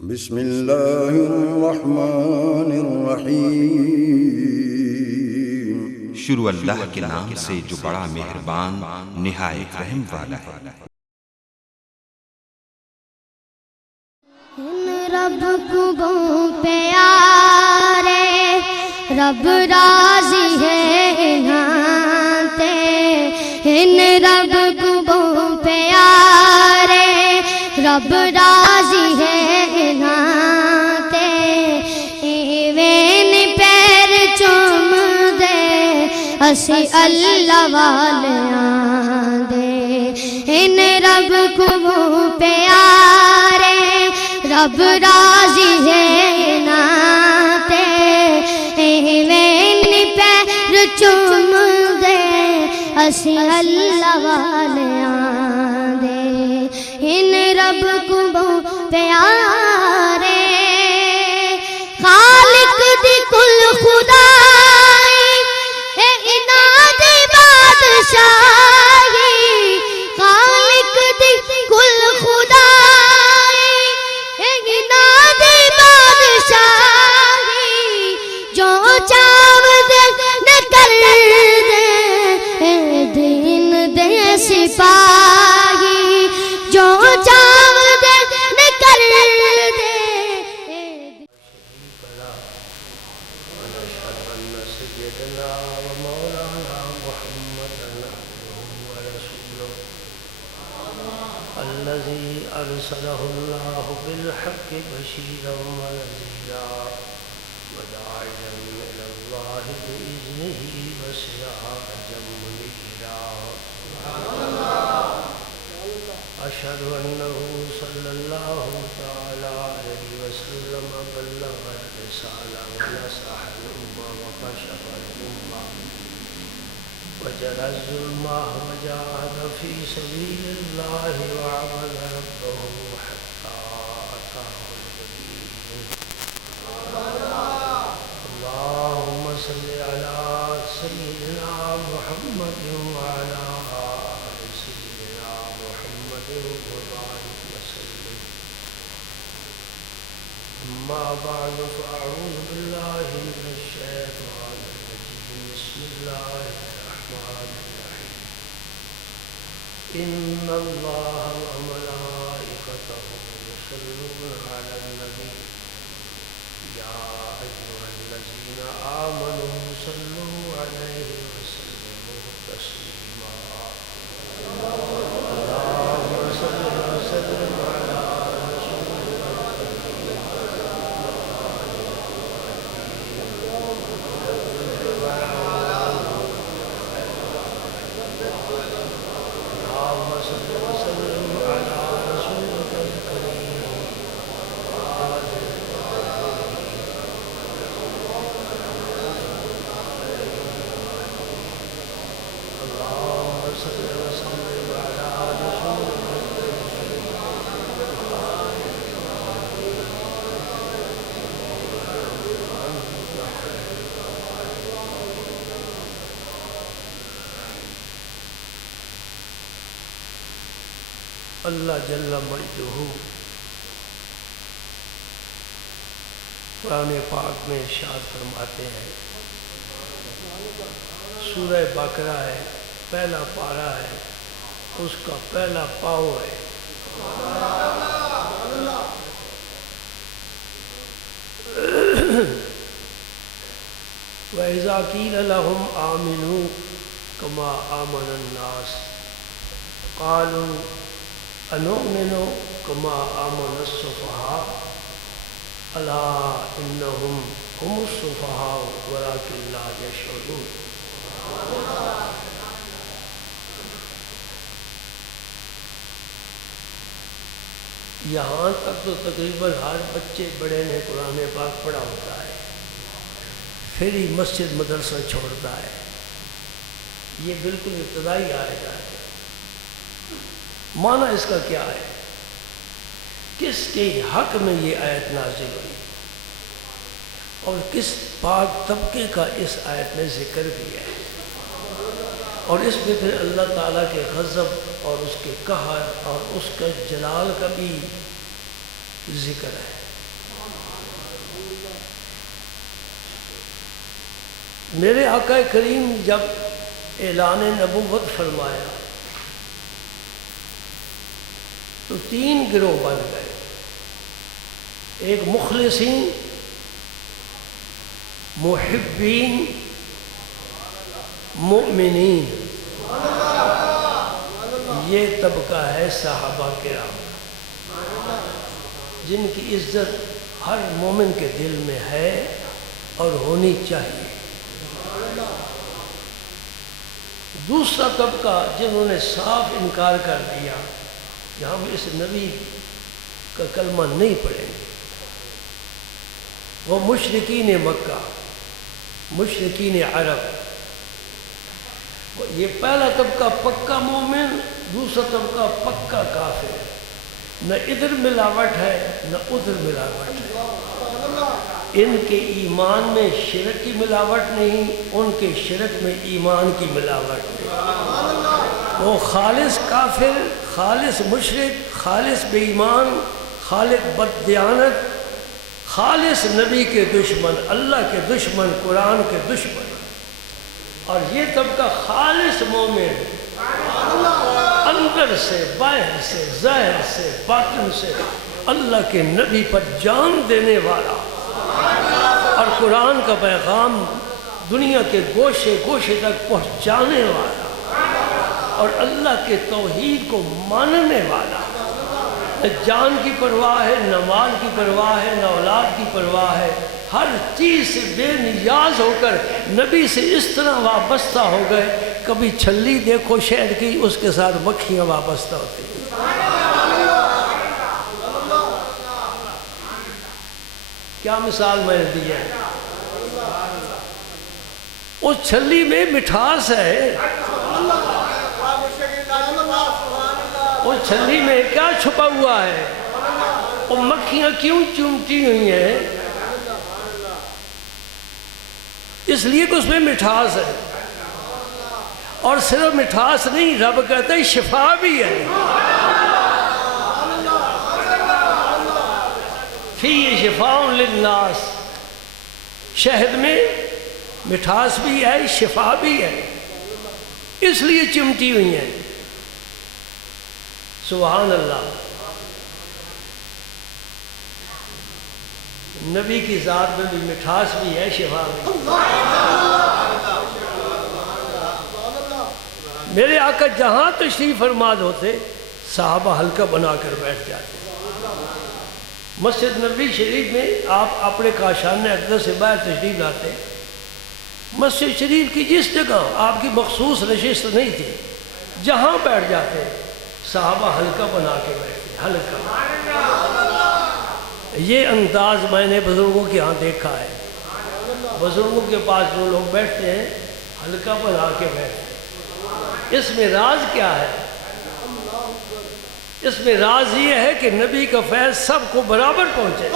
بسم اللہ الرحمن الرحیم۔ شروع اللہ کے نام سے جو بڑا مہربان نہایت رحم والا ہے۔ رب کو پیارے رب راضی ہے ناتے، ان رب کو پیارے رب راضی ہے ناتے، ایویں پیر چوم دے اسی اللہ والیاں دے، ان رب کو پیارے رب راضی ہے ناتے، ایویں پیر چوم دے اسی اللہ والیاں دے، ان رب کو پیارے خالق دی کل خدائی اے اناد بادشاہی، خالق دی کل خدائی اے اناد بادشاہی، جو چاو دے نہ کر دے اے دین دے سپاہی، جو چاو دے نہ کر دے۔ ونشهد أن سيدنا ومولانا محمدا عبده ورسوله الذي أرسله الله بالحق بشيرا ونذيرا وداعيا إلى الله بإذنه وسراجا منيرا، أشهد أنه صلى الله تعالى عليه وسلم بلغ الرسالة ونصح الأمة وكشف الأمة وجرى الظلمة وجاهد في سبيل الله وعبد ربه حتى أتاه اليقين. اللهم صل على سيدنا محمد وعلى آل سيدنا محمد وبارك وسلم. أما بعد فأعوذ بالله من الشيطان الرجيم. بسم الله الرحمن الرحيم. إن الله وملائكته يصلون على النبي يا أيها الذين آمنوا صلوا عليه وسلموا تسليما. اللهم صل وسلم على اللہ جل مجدہ قرآن پاک میں ارشاد فرماتے ہیں، سورہ بقرہ ہے، پہلا پارہ ہے، اس کا پہلا پاؤ ہے۔ وَإِذَا قِيلَ لَهُمْ آمِنُوا كَمَا آمَنَ النَّاسُ قَالُوا أَنُؤْمِنُ كَمَا آمَنَ السُّفَهَاءُ أَلَا إِنَّهُمْ هُمُ السُّفَهَاءُ وَلَكِنْ لَا يَشْعُرُونَ۔ یہاں تک تو تقریباً ہر بچے بڑے نے قرآن پاک پڑھا ہوتا ہے، پھر ہی مسجد مدرسہ چھوڑتا ہے۔ یہ بالکل ابتدائی آیت ہے۔ معنی اس کا کیا ہے؟ کس کے حق میں یہ آیت نازل ہوئی اور کس پاک طبقے کا اس آیت میں ذکر بھی ہے، اور اس میں پھر اللہ تعالیٰ کے غضب اور اس کے قہر اور اس کے جلال کا بھی ذکر ہے۔ میرے آقا کریم جب اعلان نبوت فرمایا تو 3 گروہ بن گئے، ایک مخلصین، محبین، مؤمنین، یہ طبقہ ہے صحابہ کرام جن کی عزت ہر مومن کے دل میں ہے اور ہونی چاہیے۔ دوسرا طبقہ جنہوں نے صاف انکار کر دیا کہ ہم اس نبی کا کلمہ نہیں پڑھیں گے، وہ مشرکین مکہ، مشرکین عرب۔ یہ پہلا طبقہ پکا مومن، دوسرا طبقہ پکا کافر، نہ ادھر ملاوٹ ہے نہ ادھر ملاوٹ ہے۔ ان کے ایمان میں شرک کی ملاوٹ نہیں، ان کے شرک میں ایمان کی ملاوٹ نہیں۔ وہ خالص کافر، خالص مشرک، خالص بے ایمان، خالص بددیانت، خالص نبی کے دشمن، اللہ کے دشمن، قرآن کے دشمن۔ اور یہ طبقہ خالص مومن، اندر سے، باہر سے، ظاہر سے، باطن سے اللہ کے نبی پر جان دینے والا اور قرآن کا پیغام دنیا کے گوشے گوشے تک پہنچانے والا اور اللہ کے توحید کو ماننے والا۔ نہ جان کی پرواہ ہے، نہ مال کی پرواہ ہے، نہ اولاد کی پرواہ ہے، ہر چیز سے بے نیاز ہو کر نبی سے اس طرح وابستہ ہو گئے۔ کبھی چھلی دیکھو شہد کی، اس کے ساتھ مکھیاں وابستہ ہوتی ہیں۔ کیا مثال میں نے دی ہے؟ اس چھلی میں مٹھاس ہے، اس چھلی میں کیا چھپا ہوا ہے؟ اور مکھیاں کیوں چومتی ہوئی ہیں؟ اس لیے کہ اس میں مٹھاس ہے، اور صرف مٹھاس نہیں، رب کہتا ہے شفا بھی ہے۔ فی شفاء للناس، شہد میں مٹھاس بھی ہے، شفا بھی ہے، اس لیے چمٹی ہوئی ہیں۔ سبحان اللہ۔ نبی کی ذات میں بھی مٹھاس بھی ہے، شفا بھی۔ میرے آقا جہاں تشریف فرما ہوتے صحابہ حلقہ بنا کر بیٹھ جاتے۔ مسجد نبی شریف میں آپ اپنے کاشان اقدس سے باہر تشریف لاتے، مسجد شریف کی جس جگہ آپ کی مخصوص نشست نہیں تھی، جہاں بیٹھ جاتے صحابہ حلقہ بنا کے بیٹھتے، حلقہ۔ یہ انداز میں نے بزرگوں کے ہاں دیکھا ہے، بزرگوں کے پاس جو لوگ بیٹھتے ہیں حلقہ بنا کے بیٹھتے ہیں۔ اس میں راز کیا ہے؟ اس میں راز یہ ہے کہ نبی کا فیض سب کو برابر پہنچے،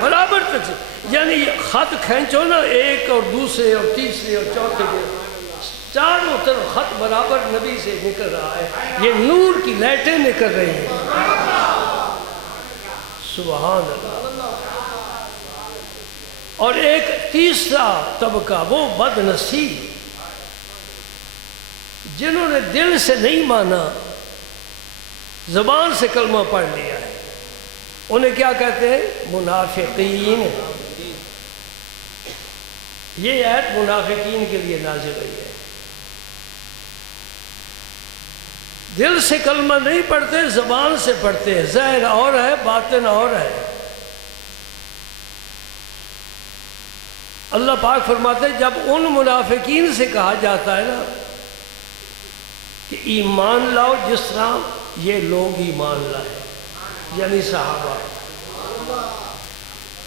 برابر تک۔ یعنی خط کھینچو نا، ایک اور دوسرے اور تیسرے اور چوتھے کے، چاروں طرف خط برابر نبی سے نکل رہا ہے، یہ نور کی لائٹیں نکل رہی ہیں۔ سبحان اللہ۔ اور ایک تیسرا طبقہ وہ بد نصیب جنہوں نے دل سے نہیں مانا، زبان سے کلمہ پڑھ لیا ہے، انہیں کیا کہتے ہیں؟ منافقین۔ یہ آیت منافقین کے لیے نازل ہوئی ہے۔ دل سے کلمہ نہیں پڑھتے، زبان سے پڑھتے ہیں، ظاہر اور ہے باطن اور ہے۔ اللہ پاک فرماتے ہیں جب ان منافقین سے کہا جاتا ہے نا کہ ایمان لاؤ جس طرح یہ لوگ ایمان لائے، یعنی صحابہ۔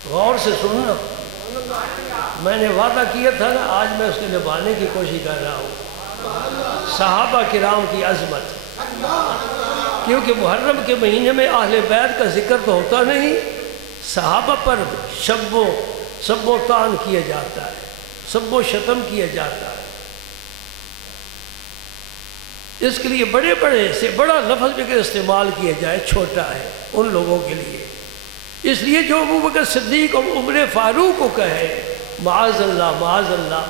غور سے سننا، میں نے وعدہ کیا تھا نا، آج میں اس کے نبھانے کی کوشش کر رہا ہوں۔ صحابہ کرام کی عظمت، کیونکہ محرم کے مہینے میں اہل بیت کا ذکر تو ہوتا نہیں، صحابہ پر شب و طعن کیا جاتا ہے، سب و شتم کیا جاتا ہے۔ اس کے لیے بڑے بڑے سے بڑا لفظ بھی اگر استعمال کیا جائے چھوٹا ہے ان لوگوں کے لیے۔ اس لیے جو ابو بکر صدیق اور عمر فاروق کو کہے معاذ اللہ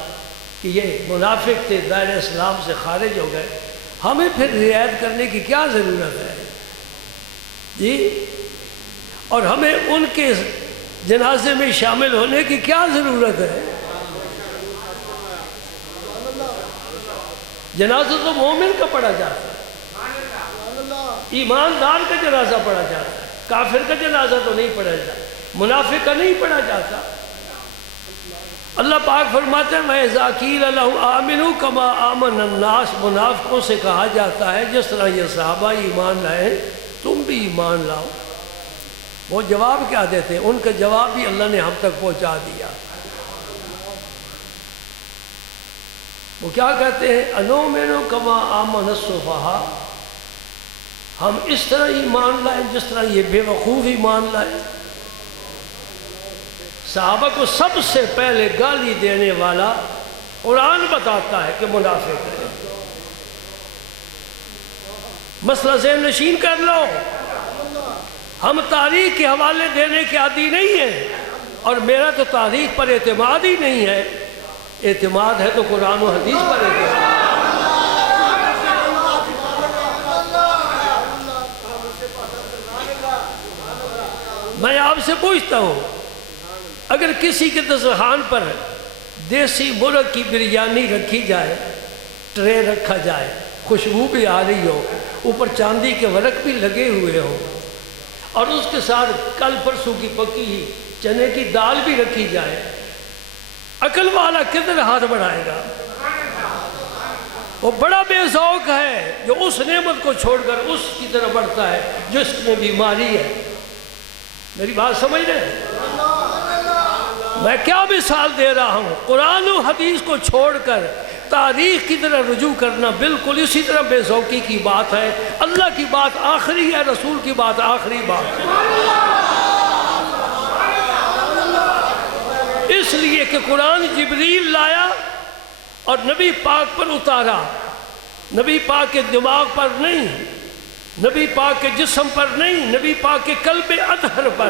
کہ یہ منافق تھے، دائرہ اسلام سے خارج ہو گئے، ہمیں پھر رعایت کرنے کی کیا ضرورت ہے جی؟ اور ہمیں ان کے جنازے میں شامل ہونے کی کیا ضرورت ہے؟ جنازہ تو مومن کا پڑھا جاتا ہے، ایماندار کا جنازہ پڑھا جاتا ہے، کافر کا جنازہ تو نہیں پڑھا جاتا، منافق کا نہیں پڑھا جاتا۔ اللہ پاک فرماتے ہیں وَإِذَا قِيلَ لَهُمْ آمِنُوا كَمَا آمَنَ النَّاسُ، منافقوں سے کہا جاتا ہے جس طرح یہ صحابہ ایمان لائے تم بھی ایمان لاؤ۔ وہ جواب کیا دیتے ہیں؟ ان کا جواب بھی اللہ نے ہم تک پہنچا دیا۔ وہ کیا کہتے ہیں؟ أَنُؤْمِنُ كَمَا آمَنَ السُّفَهَاءُ، ہم اس طرح ایمان لائیں جس طرح یہ بے وقوف ایمان لائے۔ صحابہ کو سب سے پہلے گالی دینے والا قرآن بتاتا ہے کہ منافق ہے۔ مسئلہ ذہن نشین کر لو، ہم تاریخ کے حوالے دینے کے عادی نہیں ہیں، اور میرا تو تاریخ پر اعتماد ہی نہیں ہے، اعتماد ہے تو قرآن و حدیث پر اعتماد۔ میں آپ سے پوچھتا ہوں، اگر کسی کے دسترخوان پر دیسی مرغ کی بریانی رکھی جائے، ٹرے رکھا جائے، خوشبو بھی آ رہی ہو، اوپر چاندی کے ورق بھی لگے ہوئے ہوں، اور اس کے ساتھ کل پرسوں کی پکی ہوئی چنے کی دال بھی رکھی جائے، عقل والا کدھر ہاتھ بڑھائے گا؟ وہ بڑا بے ذوق ہے جو اس نعمت کو چھوڑ کر اس کی طرف بڑھتا ہے جس میں بیماری ہے۔ میری بات سمجھ رہے ہیں؟ میں کیا مثال دے رہا ہوں؟ قرآن و حدیث کو چھوڑ کر تاریخ کی طرح رجوع کرنا بالکل اسی طرح بے ذوقی کی بات ہے۔ اللہ کی بات آخری ہے، رسول کی بات آخری بات ہے، اس لیے کہ قرآن جبریل لایا اور نبی پاک پر اتارا، نبی پاک کے دماغ پر نہیں، نبی پاک کے جسم پر نہیں، نبی پاک کے قلب اطہر پر،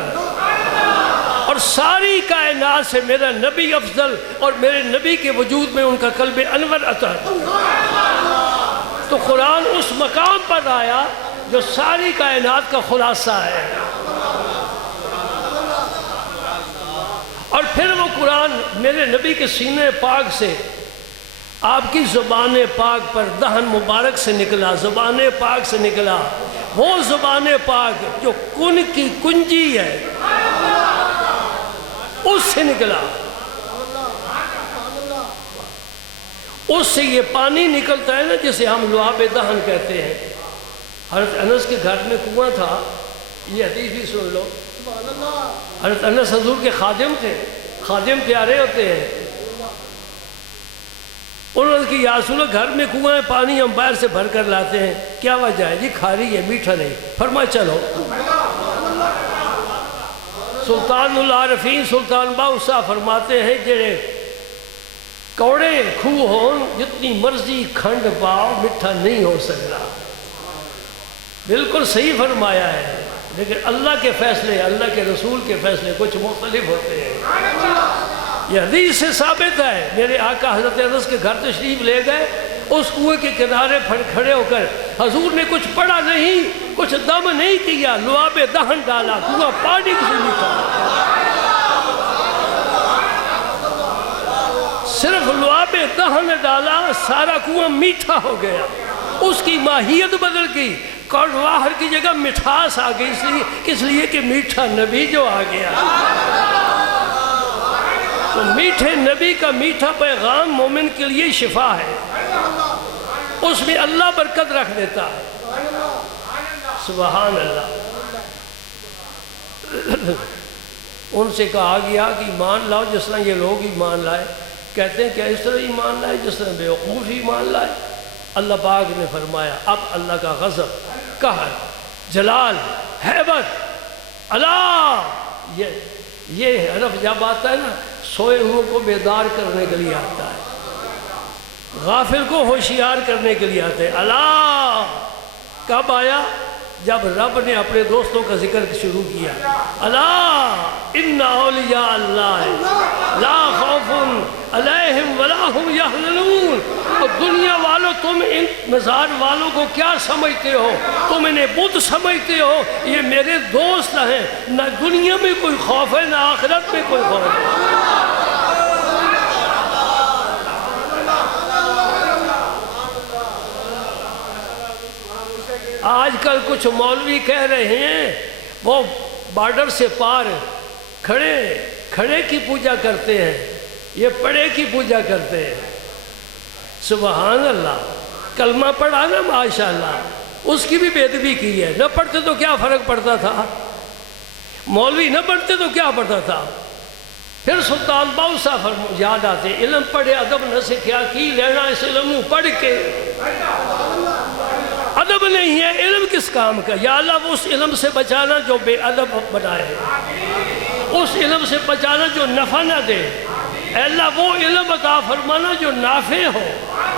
اور ساری کائنات سے میرا نبی افضل، اور میرے نبی کے وجود میں ان کا قلب انور اطہر۔ تو قرآن اس مقام پر آیا جو ساری کائنات کا خلاصہ ہے، اور پھر وہ قرآن میرے نبی کے سینے پاک سے آپ کی زبان پاک پر دہن مبارک سے نکلا، زبان پاک سے نکلا، وہ زبان پاک جو کن کی کنجی ہے اس سے نکلا، اس سے یہ پانی نکلتا ہے نا جسے ہم لعاب دہن کہتے ہیں۔ حضرت انس کے گھر میں کنواں تھا، یہ حدیث بھی سن لو، حضرت انس حضور کے خادم تھے، خادم پیارے ہوتے ہیں، انہوں نے کہ یا رسول اللہ گھر میں کنواں ہے، پانی ہم باہر سے بھر کر لاتے ہیں، کیا وجہ ہے؟ جی کھاری ہے، میٹھا نہیں۔ فرمایا چلو۔ سلطان العارفین سلطان باؤسا فرماتے ہیں جڑے کوڑے کھو ہون جتنی مرضی کھنڈ پاؤ میٹھا نہیں ہو سکتا۔ بالکل صحیح فرمایا ہے، لیکن اللہ کے فیصلے، اللہ کے رسول کے فیصلے کچھ مختلف ہوتے ہیں۔ یہ حدیث سے ثابت ہے، میرے آقا حضرت انس کے گھر تشریف لے گئے، اس کنویں کے کنارے کھڑے ہو کر حضور نے کچھ پڑھا نہیں، کچھ دم نہیں کیا، لعاب دہن ڈالا، کنواں پانی سے نکلا، صرف لعاب دہن ڈالا، سارا کنواں میٹھا ہو گیا، اس کی ماہیت بدل گئی، کڑواہٹ کی جگہ مٹھاس آ گئی، اس لیے کہ میٹھا نبی جو آ گیا۔ تو میٹھے نبی کا میٹھا پیغام مومن کے لیے شفا ہے، اس میں اللہ برکت رکھ دیتا ہے۔ سبحان اللہ۔ ان سے کہا گیا کہ ایمان لاؤ جس طرح یہ لوگ ایمان لائے، کہتے ہیں کہ اس طرح ایمان لائے جس طرح بیوقوف ایمان لائے۔ اللہ پاک نے فرمایا اب اللہ کا غضب، قہر، جلال، ہیبت، اللہ، یہ حرف جب آتا ہے نا سوئے ہوئے کو بیدار کرنے کے لیے آتا ہے، غافل کو ہوشیار کرنے کے لیے آتا ہے۔ اللہ کب آیا؟ جب رب نے اپنے دوستوں کا ذکر شروع کیا، الا ان اولیاء اللہ لا خوف علیہم ولا هم یحزنون، اور دنیا والوں تم ان مزار والوں کو کیا سمجھتے ہو؟ تم انہیں بت سمجھتے ہو؟ یہ میرے دوست ہیں، نہ دنیا میں کوئی خوف ہے نہ آخرت میں کوئی خوف ہے۔ آج کل کچھ مولوی کہہ رہے ہیں وہ بارڈر سے پار کھڑے کی پوجا کرتے ہیں، یہ پڑے کی پوجا کرتے ہیں۔ سبحان اللہ، کلمہ پڑھا نا ماشاءاللہ، اس کی بھی بے ادبی کی ہے۔ نہ پڑھتے تو کیا فرق پڑتا تھا، مولوی نہ پڑھتے تو کیا پڑتا تھا۔ پھر سلطان باؤ یاد آتے، علم پڑھے ادب نہ سیکھیا، کی لینا اس علم پڑھ کے؟ ادب نہیں ہے، علم کس کام کا؟ یا اللہ وہ اس علم سے بچانا جو بے ادب بنائے، اس علم سے بچانا جو نفع نہ دے۔ اے اللہ وہ علم عطا فرمانا جو نافع ہو،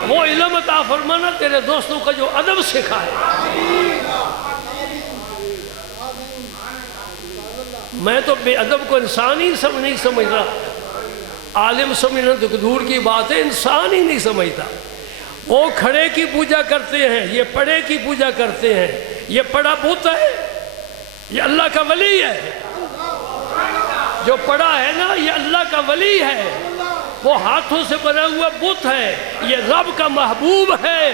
وہ علم عطا فرمانا تیرے دوستوں کا جو ادب سکھائے۔ میں تو بے ادب کو انسان ہی نہیں سمجھ رہا، عالم سمجھنا تو دور کی بات ہے، انسان ہی نہیں سمجھتا۔ وہ کھڑے کی پوجا کرتے ہیں، یہ پڑے کی پوجا کرتے ہیں۔ یہ پڑا بت ہے، یہ اللہ کا ولی ہے۔ جو پڑا ہے نا یہ اللہ کا ولی ہے، وہ ہاتھوں سے بنا ہوا بت ہے، یہ رب کا محبوب ہے۔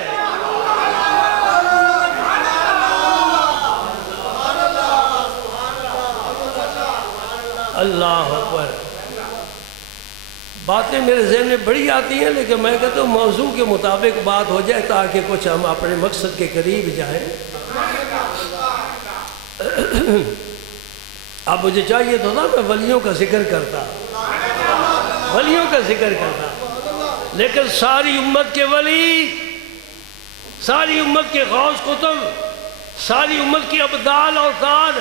اللہ اکبر۔ باتیں میرے ذہن میں بڑی آتی ہیں، لیکن میں کہتا ہوں موضوع کے مطابق بات ہو جائے تاکہ کچھ ہم اپنے مقصد کے قریب جائیں۔ اب مجھے چاہیے تو نا میں ولیوں کا ذکر کرتا، ولیوں کا ذکر کرتا، لیکن ساری امت کے ولی، ساری امت کے غوث قطب، ساری امت کی ابدال اوتاد،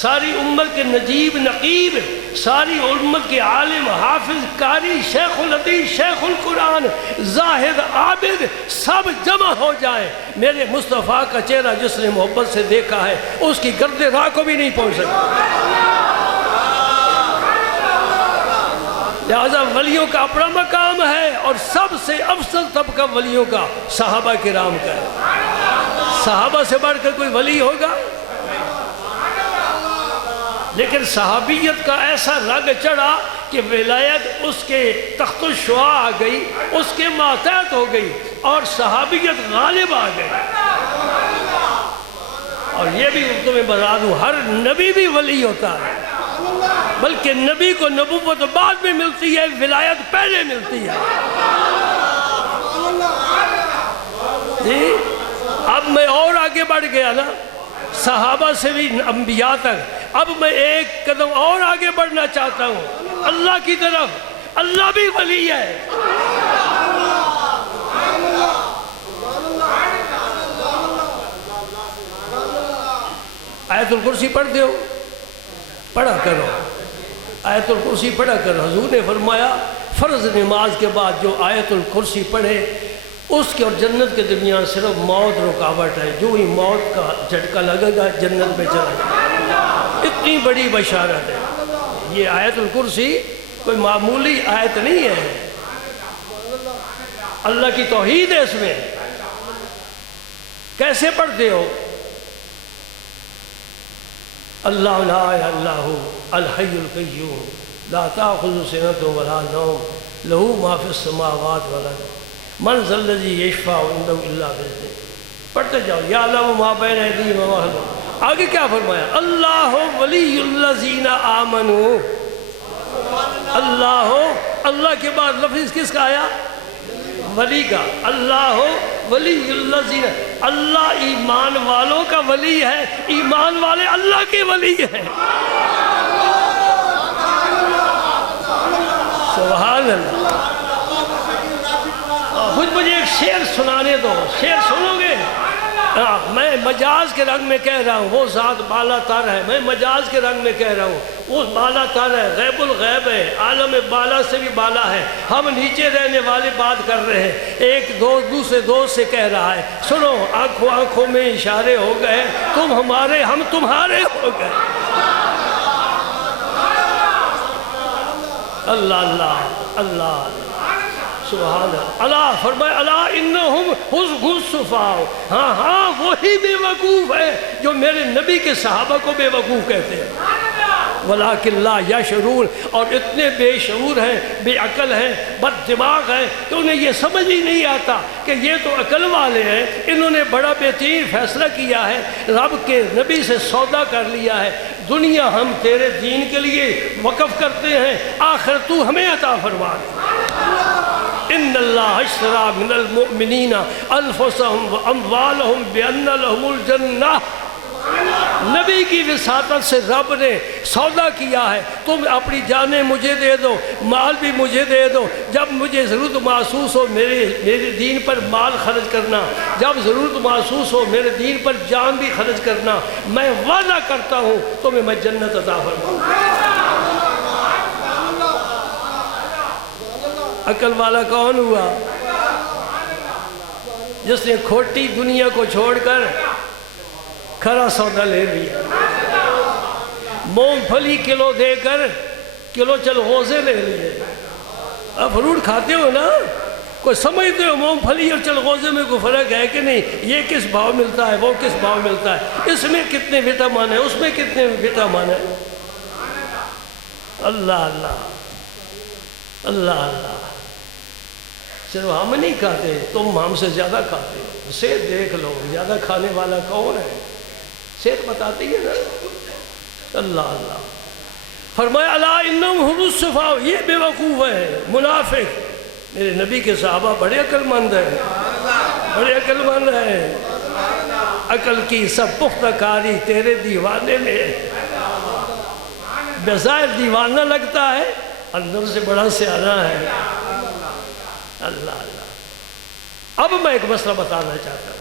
ساری امت کے نجیب نقیب، ساری امت کے عالم حافظ قاری شیخ الحدیث شیخ القرآن زاہد عابد سب جمع ہو جائیں، میرے مصطفیٰ کا چہرہ جس نے محبت سے دیکھا ہے اس کی گرد راہ کو بھی نہیں پہنچ سکتا۔ لہذا ولیوں کا اپنا مقام ہے، اور سب سے افضل طبقہ ولیوں کا صحابہ کرام کا ہے۔ صحابہ سے بڑھ کر کوئی ولی ہوگا؟ لیکن صحابیت کا ایسا رنگ چڑھا کہ ولایت اس کے تخت الشعاع آ گئی، اس کے ماتحت ہو گئی، اور صحابیت غالب آ گئی۔ اور یہ بھی تمہیں بتا دوں، ہر نبی بھی ولی ہوتا ہے، بلکہ نبی کو نبوت بعد میں ملتی ہے، ولایت پہلے ملتی ہے۔ جی اب میں اور آگے بڑھ گیا نا، صحابہ سے بھی انبیاء تک۔ اب میں ایک قدم اور آگے بڑھنا چاہتا ہوں اللہ کی طرف۔ اللہ بھی ولی ہے۔ آیت الکرسی پڑھتے ہو؟ پڑھا کرو، آیت الکرسی پڑھا کرو۔ حضور نے فرمایا فرض نماز کے بعد جو آیت الکرسی پڑھے اس کے اور جنت کے درمیان صرف موت رکاوٹ ہے، جو ہی موت کا جھٹکا لگے گا جنت میں چلا جائے۔ اتنی بڑی بشارت ہے۔ یہ آیت الکرسی کوئی معمولی آیت نہیں ہے، اللہ کی توحید ہے اس میں۔ کیسے پڑھتے ہو؟ اللہ لا الہ الا ھو الحی القیوم لا تأخذہ سنۃ ولا نوم لہ ما فی السماوات والارض من ذا الذی یشفع عنده الا بإذنہ۔ پڑھتے جاؤ، یا اللہ ما بین ایدیہم وما خلفہم۔ آگے کیا فرمایا؟ اللہ ولی الذین آمنوا۔ اللہ کے بعد لفظ کس کا آیا؟ ولی کا۔ اللہ ولی الذین، اللہ ایمان والوں کا ولی ہے، ایمان والے اللہ کے ولی ہیں۔ سبحان اللہ۔ مجھے ایک شعر سنانے دو، شعر سنو گے؟ میں مجاز کے رنگ میں کہہ رہا ہوں، وہ ذات بالا تر ہے، میں مجاز کے رنگ میں کہہ رہا ہوں، وہ بالا تر ہے، غیب الغیب ہے، عالم بالا سے بھی بالا ہے، ہم نیچے رہنے والے بات کر رہے ہیں، ایک دوست دوسرے دوست سے کہہ رہا ہے، سنو آنکھوں آنکھوں میں اشارے ہو گئے، تم ہمارے ہم تمہارے ہو گئے۔ اللہ اللہ اللہ سبحان اللہ۔ اللہ فرمائے اللہ انہم حزب الصفاء، ہاں وہی بے وقوف ہے جو میرے نبی کے صحابہ کو بے وقوف کہتے ہیں، ولیکن لا یشعرون، اور اتنے بے شعور ہیں، بے عقل ہیں، بد دماغ ہیں کہ انہیں یہ سمجھ ہی نہیں آتا کہ یہ تو عقل والے ہیں، انہوں نے بڑا بہترین فیصلہ کیا ہے، رب کے نبی سے سودا کر لیا ہے، دنیا ہم تیرے دین کے لیے وقف کرتے ہیں، آخر تو ہمیں عطا فرما دے۔ ان اللہ اشتری من المؤمنین انفسهم واموالهم بان لهم الجنہ، نبی کی وساطت سے رب نے سودا کیا ہے، تم اپنی جانیں مجھے دے دو، مال بھی مجھے دے دو، جب مجھے ضرورت محسوس ہو میرے دین پر مال خرچ کرنا، جب ضرورت محسوس ہو میرے دین پر جان بھی خرچ کرنا، میں وعدہ کرتا ہوں تمہیں میں جنت عطا فرماؤں گا۔ عقل والا کون ہوا؟ جس نے کھوٹی دنیا کو چھوڑ کر کھرا سودا لے لیا، مونگ پھلی کلو دے کر کلو چلغوزے لے لیے۔ اب فروٹ کھاتے ہو نا، کوئی سمجھتے ہو مونگ پھلی اور چلغوزے میں کوئی فرق ہے کہ نہیں؟ یہ کس بھاؤ ملتا ہے، وہ کس بھاؤ ملتا ہے، اس میں کتنے وٹامن ہے، اس میں کتنے وٹامن ہے۔ اللہ اللہ اللہ اللہ، صرف ہم نہیں کھاتے، تم ہم سے زیادہ کھاتے ہو۔ صحت دیکھ لو، زیادہ کھانے والا کون ہے؟ صحت بتاتی ہے نا۔ اللہ اللہ فرمایا الا انہم هم الصفاء، یہ بے وقوف ہے، منافق۔ میرے نبی کے صحابہ بڑے عقل مند ہیں، بڑے عقل مند ہیں، عقل کی سب پختہ کاری تیرے دیوانے میں، بظاہر دیوانہ لگتا ہے، اندر سے بڑا سیانہ ہے۔ اللہ اللہ۔ اب میں ایک مسئلہ بتانا چاہتا ہوں،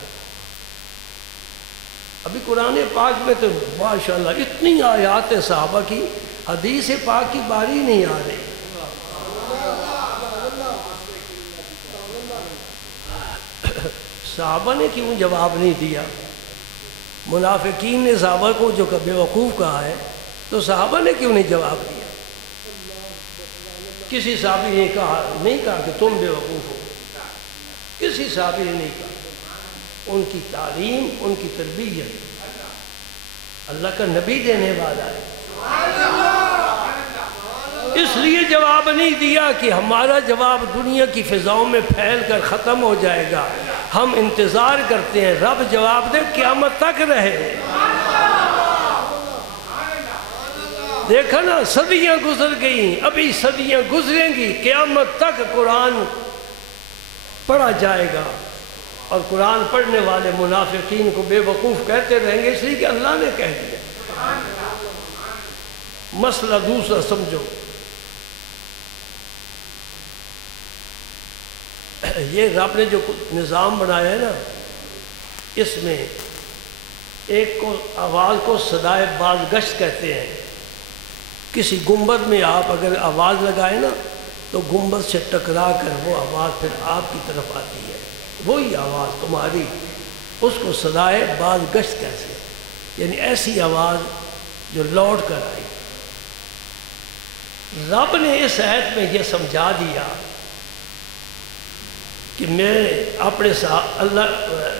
ابھی قرآن پاک میں تو ماشاءاللہ اتنی آیات صحابہ کی، حدیث پاک کی باری نہیں آ رہی۔ صحابہ نے کیوں جواب نہیں دیا؟ منافقین نے صحابہ کو جو بے وقوف کہا ہے، تو صحابہ نے کیوں نہیں جواب دیا؟ کسی صحابی نے نہیں کہا کہ تم بے وقوف ہو، کسی صحابی نے نہیں کہا۔ ان کی تعلیم، ان کی تربیت اللہ کا نبی دینے والا ہے، اس لیے جواب نہیں دیا کہ ہمارا جواب دنیا کی فضاؤں میں پھیل کر ختم ہو جائے گا، ہم انتظار کرتے ہیں رب جواب دے، قیامت تک رہے۔ دیکھا نا، صدیاں گزر گئیں، ابھی صدیاں گزریں گی، قیامت تک قرآن پڑھا جائے گا، اور قرآن پڑھنے والے منافقین کو بے وقوف کہتے رہیں گے، اس لیے کہ اللہ نے کہہ دیا۔ مسئلہ دوسرا سمجھو، یہ رب نے جو نظام بنایا ہے نا، اس میں ایک کو آواز کو صدائے بازگشت کہتے ہیں۔ کسی گنبد میں آپ اگر آواز لگائیں نا، تو گنبد سے ٹکرا کر وہ آواز پھر آپ کی طرف آتی ہے، وہی آواز تمہاری، اس کو صدائے بازگشت کہتے ہیں، یعنی ایسی آواز جو لوٹ کر آئی۔ رب نے اس آیت میں یہ سمجھا دیا کہ میں اپنے اللہ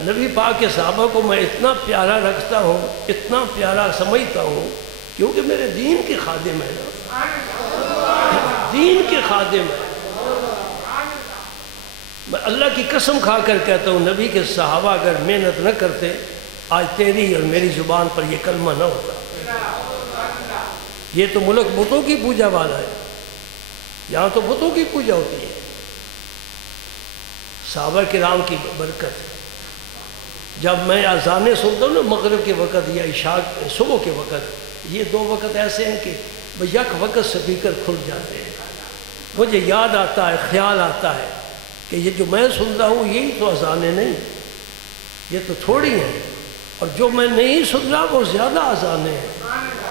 نبی پاک کے صحابہ کو میں اتنا پیارا رکھتا ہوں، اتنا پیارا سمجھتا ہوں، کیونکہ میرے دین کے خادم ہیں نا، دین کے خادم ہیں۔ میں اللہ کی قسم کھا کر کہتا ہوں، نبی کے صحابہ اگر محنت نہ کرتے، آج تیری اور میری زبان پر یہ کلمہ نہ ہوتا۔ یہ تو ملک بتوں کی پوجا والا ہے، یہاں تو بتوں کی پوجا ہوتی ہے۔ صحابہ کرام کی برکت، جب میں اذانیں سنتا ہوں نا مغرب کے وقت یا عشاء صبح کے وقت، یہ دو وقت ایسے ہیں کہ یک وقت سپیکر کھل جاتے ہیں، مجھے یاد آتا ہے، خیال آتا ہے کہ یہ جو میں سنتا ہوں یہی تو اذانیں نہیں، یہ تو تھوڑی ہیں، اور جو میں نہیں سن رہا وہ زیادہ اذانیں ہیں۔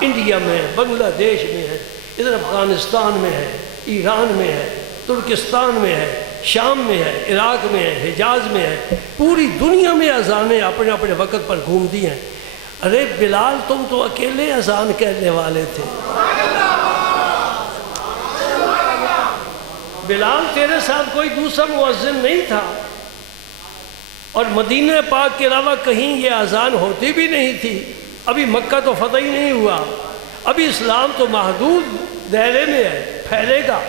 انڈیا میں ہے، بنگلہ دیش میں ہے، ادھر افغانستان میں ہے، ایران میں ہے، ترکستان میں ہے، شام میں ہے، عراق میں ہے، حجاز میں ہے، پوری دنیا میں اذانیں اپنے اپنے وقت پر گھومتی ہیں۔ ارے بلال تم تو اکیلے اذان کہنے والے تھے، بلال تیرے ساتھ کوئی دوسرا مؤذن نہیں تھا، اور مدینہ پاک کے علاوہ کہیں یہ اذان ہوتی بھی نہیں تھی۔ ابھی مکہ تو فتح ہی نہیں ہوا، ابھی اسلام تو محدود دائرے میں ہے، پھیلے گا۔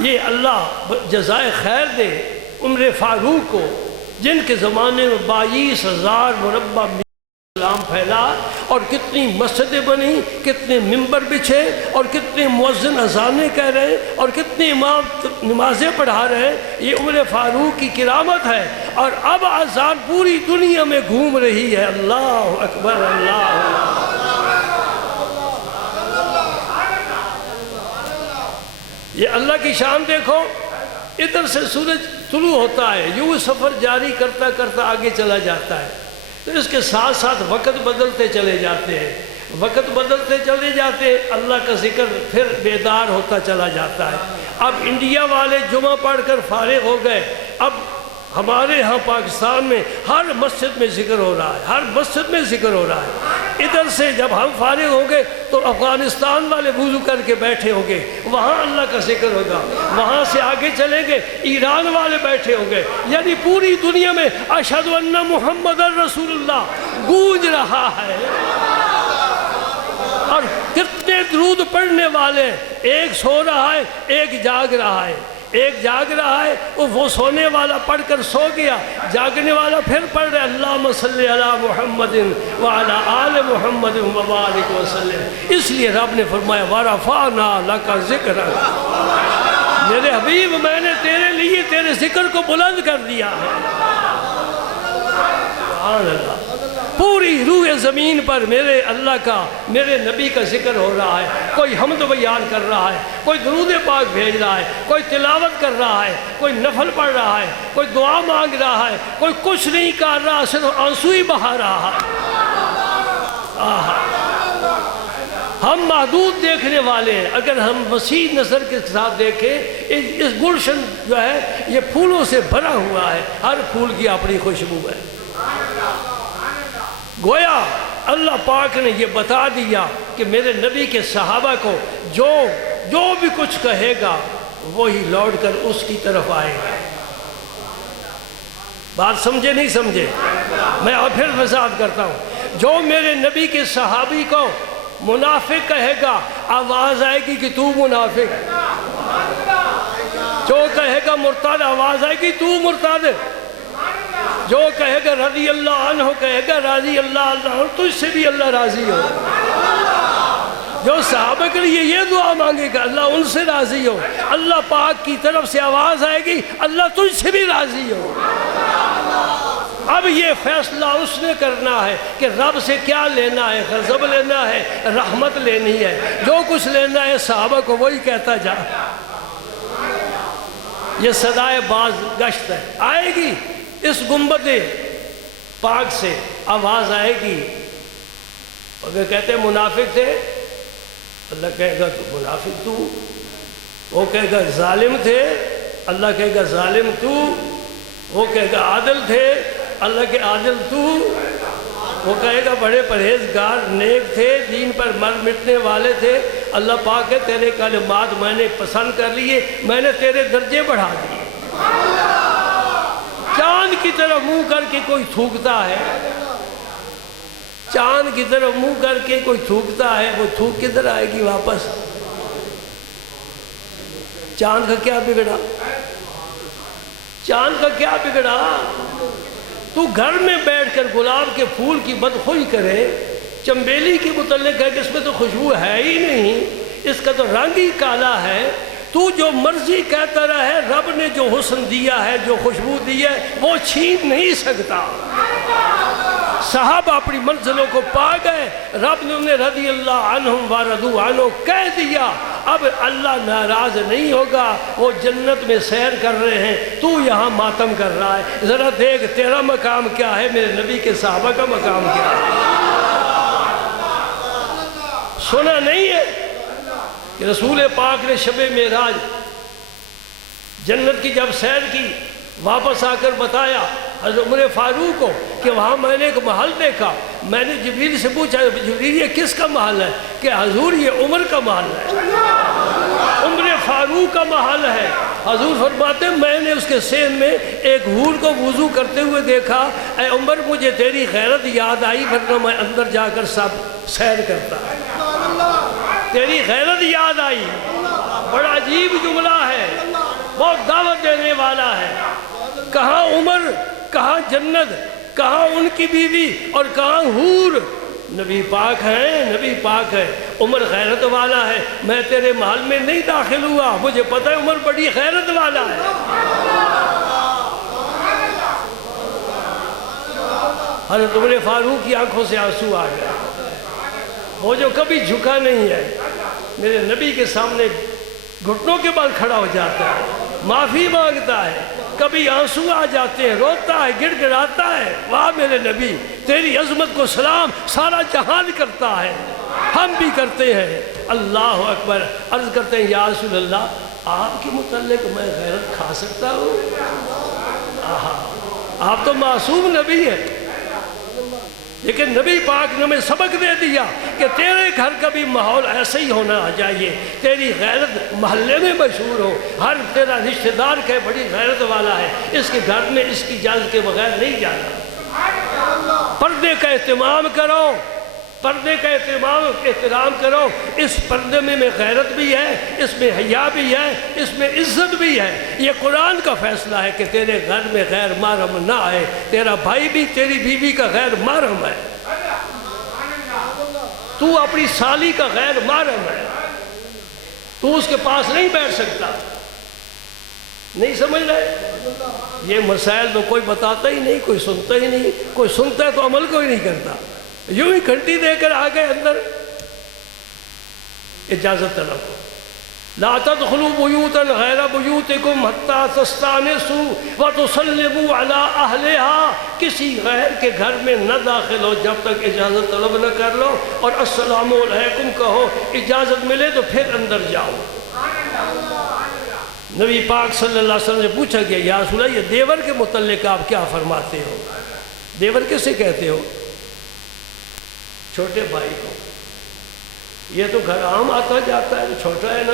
یہ اللہ جزائے خیر دے عمر فاروق کو، جن کے زمانے میں 22,000 مربع اسلام پھیلا، اور کتنی مسجدیں بنی، کتنے ممبر بچھے، اور کتنے مؤذن اذانیں کہہ رہے، اور کتنے امام نمازیں پڑھا رہے۔ یہ عمر فاروق کی کرامت ہے، اور اب اذان پوری دنیا میں گھوم رہی ہے۔ اللہ اکبر، اللہ۔ یہ اللہ کی شان دیکھو، ادھر سے سورج طلوع ہوتا ہے، یوں سفر جاری کرتا کرتا آگے چلا جاتا ہے، تو اس کے ساتھ ساتھ وقت بدلتے چلے جاتے ہیں، وقت بدلتے چلے جاتے ہیں، اللہ کا ذکر پھر بیدار ہوتا چلا جاتا ہے۔ اب انڈیا والے جمعہ پڑھ کر فارغ ہو گئے، اب ہمارے ہاں پاکستان میں ہر مسجد میں ذکر ہو رہا ہے، ہر مسجد میں ذکر ہو رہا ہے۔ ادھر سے جب ہم فارغ ہوں گے تو افغانستان والے وضو کر کے بیٹھے ہوں گے، وہاں اللہ کا ذکر ہوگا، وہاں سے آگے چلیں گے ایران والے بیٹھے ہوں گے، یعنی پوری دنیا میں اشہد ان محمد رسول اللہ گونج رہا ہے۔ اور کتنے درود پڑھنے والے، ایک سو رہا ہے، ایک جاگ رہا ہے، ایک جاگ رہا ہے، وہ سونے والا پڑھ کر سو گیا، جاگنے والا پھر پڑھ رہے اللہم صلی علی محمد وعلی آل محمد وبارک وسلم۔ اس لیے رب نے فرمایا وَرَفَعْنَا لَكَ ذِكْرَكَ، میرے حبیب میں نے تیرے لیے تیرے ذکر کو بلند کر دیا ہے۔ سبحان اللہ، پوری روح زمین پر میرے اللہ کا، میرے نبی کا ذکر ہو رہا ہے، کوئی حمد و بیان کر رہا ہے، کوئی درود پاک بھیج رہا ہے، کوئی تلاوت کر رہا ہے، کوئی نفل پڑھ رہا ہے، کوئی دعا مانگ رہا ہے، کوئی کچھ نہیں کر رہا، صرف آنسو ہی بہا رہا ہے۔ ہم محدود دیکھنے والے ہیں، اگر ہم وسیع نظر کے ساتھ دیکھیں، اس گلشن جو ہے یہ پھولوں سے بھرا ہوا ہے، ہر پھول کی اپنی خوشبو ہے۔ گویا اللہ پاک نے یہ بتا دیا کہ میرے نبی کے صحابہ کو جو بھی کچھ کہے گا وہی لوٹ کر اس کی طرف آئے گا۔ بات سمجھے نہیں سمجھے؟ میں اور پھر وضاحت کرتا ہوں۔ جو میرے نبی کے صحابی کو منافق کہے گا، آواز آئے گی کہ تو منافق، جو کہے گا مرتد، آواز آئے گی تو مرتد، جو کہے گا رضی اللہ عنہ کہے گا راضی اللہ عنہ، تجھ سے بھی اللہ راضی ہو۔ جو صحابہ کے لیے یہ دعا مانگے گا اللہ ان سے راضی ہو، اللہ پاک کی طرف سے آواز آئے گی اللہ تجھ سے بھی راضی ہو۔ اب یہ فیصلہ اس نے کرنا ہے کہ رب سے کیا لینا ہے، غضب لینا ہے، رحمت لینی ہے، جو کچھ لینا ہے صحابہ کو وہی کہتا جا۔ یہ صدائے باز گشت ہے، آئے گی اس گنبد پاک سے آواز آئے گی۔ اگر کہتے ہیں منافق تھے، اللہ کہے گا تو منافق تو، وہ کہے گا ظالم تھے، اللہ کہے گا ظالم تو، وہ کہے گا عادل تھے، اللہ کے عادل تو، وہ کہے گا بڑے پرہیزگار نیک تھے، دین پر مر مٹنے والے تھے، اللہ پاک ہے تیرے کلمات میں نے پسند کر لیے، میں نے تیرے درجے بڑھا دیے۔ چاند کی طرف منہ کر کے کوئی تھوکتا ہے، چاند کی طرف منہ کر کے کوئی تھوکتا ہے، وہ تھوک کدھر آئے گی واپس؟ چاند کا کیا بگڑا؟ چاند کا کیا بگڑا؟ تو گھر میں بیٹھ کر گلاب کے پھول کی بدخوئی کرے، چنبیلی کی متعلق ہے کہ اس میں تو خوشبو ہے ہی نہیں، اس کا تو رنگ ہی کالا ہے، تو جو مرضی کہتا رہے، رب نے جو حسن دیا ہے، جو خوشبو دی ہے، وہ چھین نہیں سکتا۔ صحابہ اپنی منزلوں کو پا گئے، رب نے انہیں رضی اللہ عنہم ورضوا عنہ کہہ دیا، اب اللہ ناراض نہیں ہوگا، وہ جنت میں سیر کر رہے ہیں، تو یہاں ماتم کر رہا ہے، ذرا دیکھ تیرا مقام کیا ہے، میرے نبی کے صحابہ کا مقام کیا ہے۔ سنا نہیں ہے کہ رسول پاک نے شب معراج جنت کی جب سیر کی، واپس آ کر بتایا حضرت عمر فاروق کو کہ وہاں میں نے ایک محل دیکھا، میں نے جبریل سے پوچھا جبریل یہ کس کا محل ہے؟ کہ حضور یہ عمر کا محل ہے، عمر فاروق کا محل ہے۔ حضور فرماتے ہیں میں نے اس کے سین میں ایک حور کو وضو کرتے ہوئے دیکھا، اے عمر مجھے تیری غیرت یاد آئی ورنہ میں اندر جا کر سب سیر کرتا، تیری غیرت یاد آئی۔ بڑا عجیب جملہ ہے، بہت دعوت دینے والا ہے۔ کہاں عمر، کہاں جنت، کہاں ان کی بیوی اور کہاں حور؟ نبی پاک ہے، نبی پاک ہے۔ عمر غیرت والا ہے، میں تیرے محل میں نہیں داخل ہوا، مجھے پتہ ہے عمر بڑی غیرت والا ہے۔ حضرت عمر فاروق کی آنکھوں سے آنسو آ گیا، وہ جو کبھی جھکا نہیں ہے، میرے نبی کے سامنے گھٹنوں کے بل کھڑا ہو جاتا ہے، معافی مانگتا ہے، کبھی آنسو آ جاتے ہیں، روتا ہے، گڑ گڑاتا ہے، واہ میرے نبی تیری عظمت کو سلام سارا جہان کرتا ہے، ہم بھی کرتے ہیں۔ اللہ اکبر، عرض کرتے ہیں یا رسول اللہ آپ کے متعلق میں غیرت کھا سکتا ہوں؟ آپ تو معصوم نبی ہیں، لیکن نبی پاک نے ہمیں سبق دے دیا کہ تیرے گھر کا بھی ماحول ایسا ہی ہونا چاہیے، تیری غیرت محلے میں مشہور ہو، ہر تیرا رشتہ دار کہ بڑی غیرت والا ہے، اس کے گھر میں اس کی اجازت کے بغیر نہیں جانا۔ پردے کا اہتمام کرو، پردے کا احترام کرو، اس پردے میں غیرت بھی ہے، اس میں حیا بھی ہے، اس میں عزت بھی ہے۔ یہ قرآن کا فیصلہ ہے کہ تیرے گھر میں غیر محرم نہ آئے، تیرا بھائی بھی تیری بیوی کا غیر محرم ہے، تو اپنی سالی کا غیر محرم ہے، تو اس کے پاس نہیں بیٹھ سکتا۔ نہیں سمجھ رہے؟ یہ مسائل تو کوئی بتاتا ہی نہیں، کوئی سنتا ہی نہیں، کوئی سنتا ہے تو عمل کوئی نہیں کرتا، یوں ہی گھنٹی دے کر آ گئے اندر۔ اجازت طلب، لا تدخلوا بیوتا غیر بیوتکم حتی تستانسوا وتسلموا علی اہلہا، کسی غیر کے گھر میں نہ داخل ہو جب تک اجازت طلب نہ کر لو، اور السلام علیکم کہو، اجازت ملے تو پھر اندر جاؤ۔ نبی پاک صلی اللہ علیہ وسلم سے پوچھا گیا یا رسول اللہ یہ دیور کے متعلق آپ کیا فرماتے ہو؟ دیور کسے کہتے ہو؟ چھوٹے بھائی کو۔ یہ تو گھر عام آتا جاتا ہے، چھوٹا ہے نا،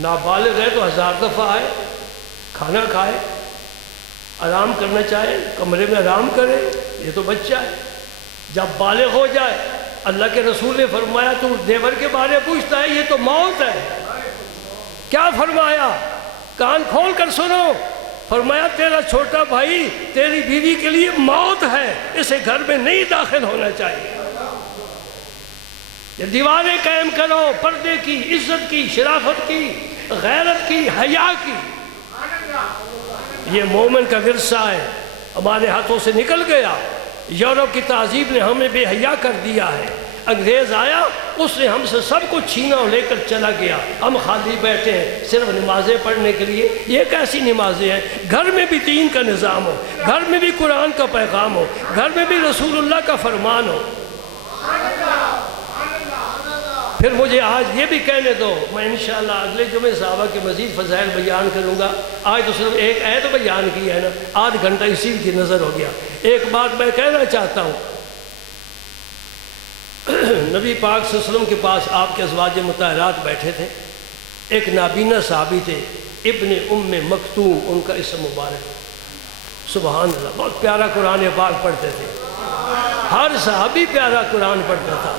نابالغ ہے تو 1000 دفعہ آئے، کھانا کھائے، آرام کرنا چاہے کمرے میں آرام کرے، یہ تو بچہ ہے۔ جب بالغ ہو جائے، اللہ کے رسول نے فرمایا تو دیور کے بارے پوچھتا ہے، یہ تو موت ہے۔ کیا فرمایا؟ کان کھول کر سنو، فرمایا تیرا چھوٹا بھائی تیری بیوی کے لیے موت ہے، اسے گھر میں نہیں داخل ہونا چاہیے۔ یہ دیواریں قائم کرو، پردے کی، عزت کی، شرافت کی، غیرت کی، حیا کی۔ یہ مومن کا ورثہ ہے، ہمارے ہاتھوں سے نکل گیا۔ یورپ کی تہذیب نے ہمیں بے حیا کر دیا ہے، انگریز آیا اس نے ہم سے سب کچھ چھینا اور لے کر چلا گیا، ہم خالی بیٹھے ہیں صرف نمازیں پڑھنے کے لیے۔ یہ کیسی نمازیں ہیں؟ گھر میں بھی دین کا نظام ہو، گھر میں بھی قرآن کا پیغام ہو، گھر میں بھی رسول اللہ کا فرمان ہو۔ پھر مجھے آج یہ بھی کہنے دو، میں انشاءاللہ اگلے جمعے صحابہ کے مزید فضائل بیان کروں گا، آج تو صرف ایک آیت بیان کی ہے نا، آدھ گھنٹہ اسی کی نظر ہو گیا۔ ایک بات میں کہنا چاہتا ہوں، نبی پاک صلی اللہ علیہ وسلم کے پاس آپ کے ازواج مطہرات بیٹھے تھے، ایک نابینا صحابی تھے ابن ام مکتوم ان کا اسم مبارک، سبحان اللہ، بہت پیارا قرآن پاک پڑھتے تھے، ہر صحابی پیارا قرآن پڑھتا تھا۔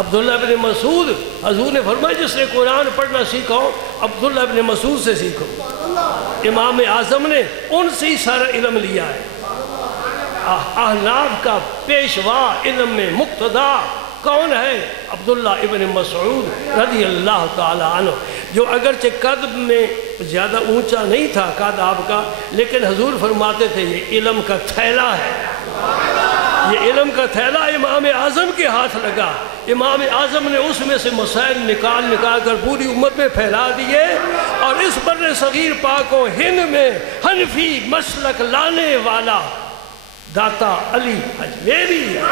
عبداللہ ابن مسعود، حضور نے فرمایا جس نے قرآن پڑھنا سیکھا ہو عبداللہ ابن مسعود سے سیکھو۔ امام اعظم نے ان سے ہی سارا علم لیا ہے۔ احناف کا پیشوا علم میں مقتدا کون ہے؟ عبداللہ ابن مسعود رضی اللہ تعالی عنہ، جو اگرچہ قد میں زیادہ اونچا نہیں تھا قد آپ کا، لیکن حضور فرماتے تھے یہ علم کا تھیلا ہے۔ یہ علم کا تھیلا امام اعظم کے ہاتھ لگا، امام اعظم نے اس میں سے مسائل نکال کر پوری امت میں پھیلا دیے، اور اس بر صغیر پاک و ہند میں حنفی مسلک لانے والا داتا علی اجمیری ہے۔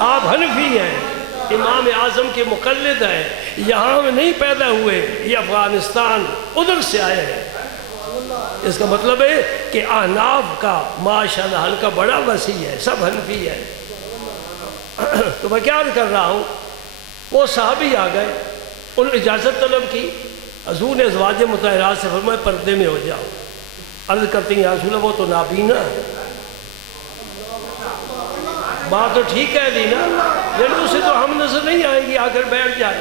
آپ حنفی ہیں، امام اعظم کے مقلد ہیں، یہاں میں نہیں پیدا ہوئے، یہ افغانستان ادھر سے آئے ہیں۔ اس کا مطلب ہے کہ احناف کا ماشاءاللہ حلقہ بڑا وسیع ہے، سب حنفی ہے۔ تو میں کیا کر رہا ہوں، وہ صحابی آ گئے، ان اجازت طلب کی، حضور نے ازواج مطہرات سے فرمایا پردے میں ہو جاؤ۔ عرض کرتی ہیں یا رسول اللہ وہ تو نابینا ہے۔ بات تو ٹھیک ہے دی نا، یعنی اسے تو ہم نظر نہیں آئیں گی، آ کر بیٹھ جائے۔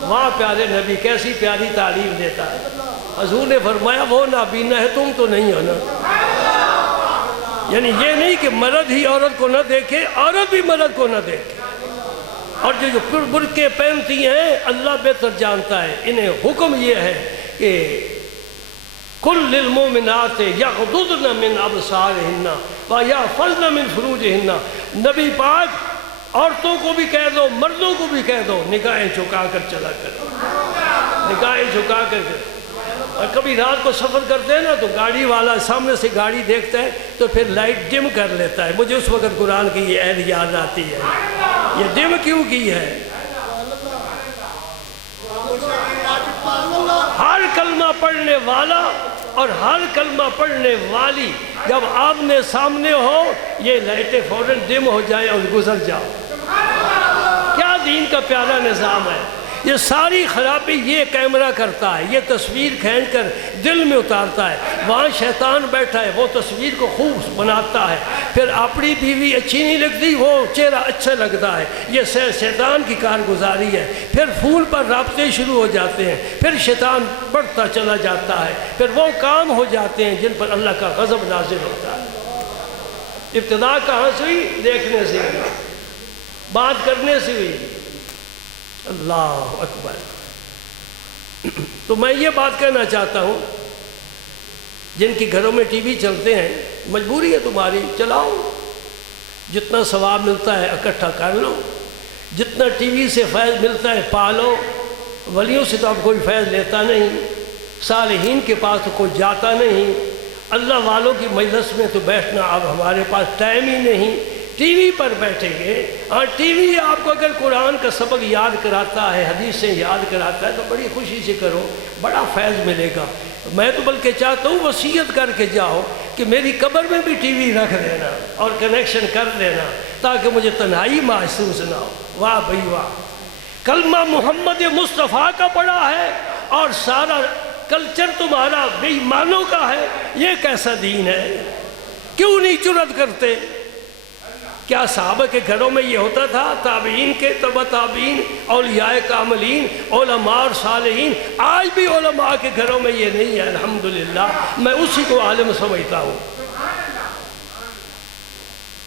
وہاں پیارے نبی کیسی پیاری تعلیم دیتا ہے۔ حضور نے فرمایا وہ نابینا ہے، تم تو نہیں ہو نا۔ یعنی یہ نہیں کہ مرد ہی عورت کو نہ دیکھے، عورت بھی مرد کو نہ دیکھے۔ اور جو برقعے پہنتی ہیں اللہ بہتر جانتا ہے، انہیں حکم یہ ہے کہ کل للمومنات یغضضن من ابصارہن ویحفظن من فروجہن۔ نبی پاک عورتوں کو بھی کہہ دو، مردوں کو بھی کہہ دو، نگاہیں جھکا کر چلا کرو، نگاہیں جھکا کر۔ اور کبھی رات کو سفر کرتے ہیں نا تو گاڑی والا سامنے سے گاڑی دیکھتا ہے تو پھر لائٹ ڈم کر لیتا ہے۔ مجھے اس وقت قرآن کی یہ عہد یاد آتی ہے، یہ ڈم کیوں کی ہے؟ ہر کلمہ پڑھنے والا اور ہر کلمہ پڑھنے والی جب آمنے سامنے ہو یہ لائٹیں فوراً ڈم ہو جائیں اور گزر جاؤ۔ کیا دین کا پیارا نظام ہے۔ یہ ساری خرابی یہ کیمرہ کرتا ہے، یہ تصویر کھینچ کر دل میں اتارتا ہے۔ وہاں شیطان بیٹھا ہے، وہ تصویر کو خوب بناتا ہے، پھر اپنی بیوی اچھی نہیں لگتی، وہ چہرہ اچھا لگتا ہے۔ یہ شیطان کی کارگزاری ہے۔ پھر فون پر رابطے شروع ہو جاتے ہیں، پھر شیطان بڑھتا چلا جاتا ہے، پھر وہ کام ہو جاتے ہیں جن پر اللہ کا غضب نازل ہوتا ہے۔ ابتدا کہاں سے ہوئی؟ دیکھنے سے ہوئی، بات کرنے سے ہوئی۔ اللہ اکبر۔ تو میں یہ بات کہنا چاہتا ہوں، جن کے گھروں میں ٹی وی چلتے ہیں، مجبوری ہے تمہاری، چلاؤ، جتنا ثواب ملتا ہے اکٹھا کر لو، جتنا ٹی وی سے فیض ملتا ہے پالو۔ ولیوں سے تو اب کوئی فیض لیتا نہیں، صالحین کے پاس تو کوئی جاتا نہیں، اللہ والوں کی مجلس میں تو بیٹھنا اب ہمارے پاس ٹائم ہی نہیں۔ ٹی وی پر بیٹھیں گے، اور ٹی وی آپ کو اگر قرآن کا سبق یاد کراتا ہے، حدیثیں یاد کراتا ہے تو بڑی خوشی سے کرو، بڑا فیض ملے گا۔ میں تو بلکہ چاہتا ہوں وصیت کر کے جاؤ کہ میری قبر میں بھی ٹی وی رکھ دینا اور کنیکشن کر دینا تاکہ مجھے تنہائی محسوس نہ ہو۔ واہ بھئی واہ، کلمہ محمد مصطفیٰ کا پڑا ہے اور سارا کلچر تمہارا بے ایمانوں کا ہے۔ یہ کیسا دین ہے؟ کیوں نہیں جرأت کرتے؟ کیا صحابہ کے گھروں میں یہ ہوتا تھا؟ تابعین کے تبع تابعین، اولیاء کاملین، علماء اور صالحین۔ آج بھی علماء کے گھروں میں یہ نہیں ہے، الحمدللہ۔ میں اسی کو عالم سمجھتا ہوں۔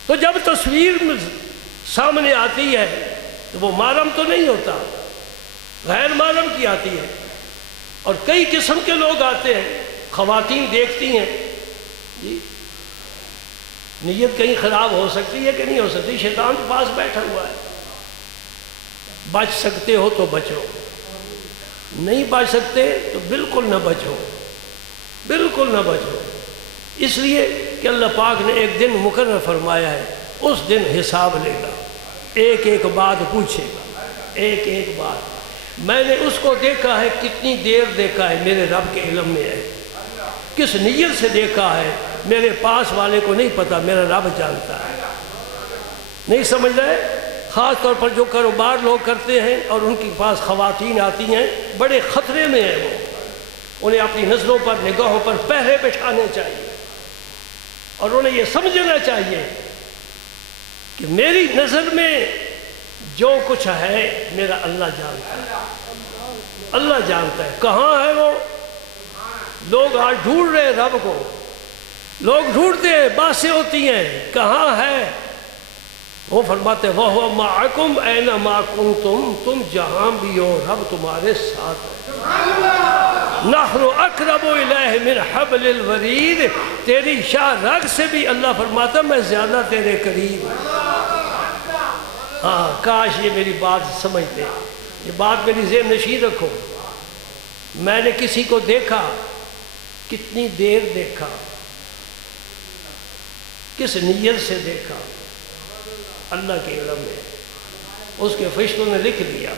تو جب تصویر سامنے آتی ہے تو وہ محرم تو نہیں ہوتا، غیر محرم کی آتی ہے۔ اور کئی قسم کے لوگ آتے ہیں، خواتین دیکھتی ہیں، جی نیت کہیں خراب ہو سکتی ہے کہ نہیں ہو سکتی؟ شیطان کے پاس بیٹھا ہوا ہے۔ بچ سکتے ہو تو بچو، نہیں بچ سکتے تو بالکل نہ بچو، بالکل نہ بچو۔ اس لیے کہ اللہ پاک نے ایک دن مقرر فرمایا ہے، اس دن حساب لے گا، ایک ایک بات پوچھے گا، ایک ایک بات۔ میں نے اس کو دیکھا ہے، کتنی دیر دیکھا ہے میرے رب کے علم میں ہے، کس نیت سے دیکھا ہے میرے پاس والے کو نہیں پتا، میرا رب جانتا ہے۔ نہیں سمجھ رہے؟ خاص طور پر جو کاروبار لوگ کرتے ہیں اور ان کے پاس خواتین آتی ہیں، بڑے خطرے میں ہیں وہ، انہیں اپنی نظروں پر، نگاہوں پر پہرے بٹھانے چاہیے، اور انہیں یہ سمجھنا چاہیے کہ میری نظر میں جو کچھ ہے میرا اللہ جانتا ہے، اللہ جانتا ہے۔ کہاں ہے وہ؟ لوگ آج ڈھونڈ رہے رب کو، لوگ ڈھونڈتے ہیں، باتیں ہوتی ہیں، کہاں ہے؟ وہ فرماتے ہیں وَهُوَ مَعَكُمْ أَيْنَمَا كُنْتُمْ، تم جہاں بھی ہو رب تمہارے ساتھ ہے۔ نحن اقرب الیہ من حبل الورید، تیری شاہ رگ سے بھی اللہ فرماتا میں زیادہ تیرے قریب ہوں۔ ہاں کاش یہ میری بات سمجھتے، یہ بات میری ذہن نشین رکھو۔ میں نے کسی کو دیکھا، کتنی دیر دیکھا، کس نیت سے دیکھا، اللہ کے علم میں، اس کے فرشتوں نے لکھ لیا